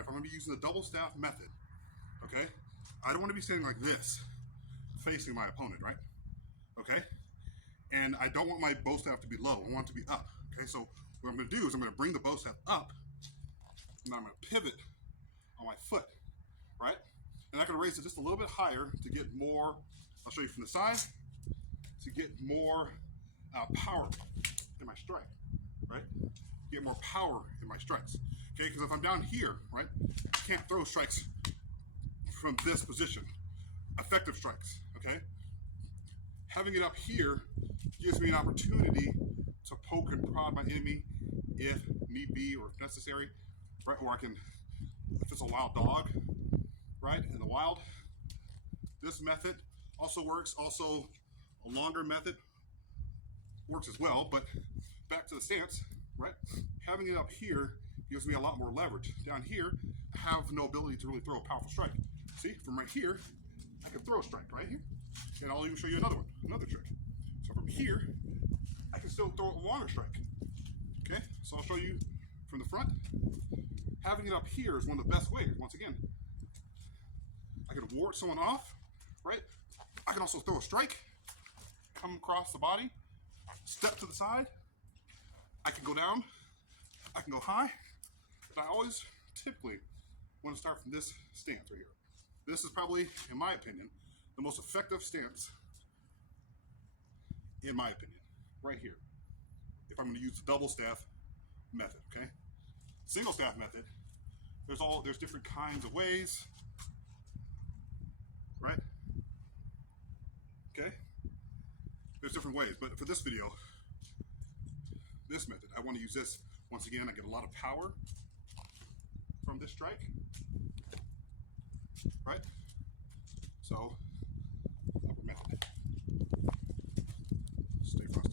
right, if I'm gonna be using the double staff method, okay, I don't wanna be standing like this, facing my opponent, right? Okay? And I don't want my bow staff to be low, I want it to be up, okay? So what I'm gonna do is I'm gonna bring the bow staff up, and I'm gonna pivot on my foot, right? And I'm gonna raise it just a little bit higher to get more, I'll show you from the side, to get more power in my strike, right? Get more power in my strikes, okay? Because if I'm down here, right, I can't throw strikes from this position, effective strikes, okay? Having it up here gives me an opportunity to poke and prod my enemy if need be or if necessary, right? Or I can, if it's a wild dog, right, in the wild, this method also works. Also, a longer method works as well, but back to the stance, right? Having it up here gives me a lot more leverage. Down here, I have no ability to really throw a powerful strike. See, from right here, I can throw a strike right here. And I'll even show you another one, another trick. So from here, I can still throw a longer strike. Okay, so I'll show you from the front. Having it up here is one of the best ways. Once again, I can ward someone off, right? I can also throw a strike, come across the body, step to the side. I can go down, I can go high, but I always typically want to start from this stance right here. This is probably, in my opinion, the most effective stance, in my opinion, right here. If I'm going to use the double staff method, okay? Single staff method, there's different kinds of ways, right? Okay? There's different ways, but for this video, this method, I want to use this. Once again, I get a lot of power from this strike, right? So, upper method. Stay front.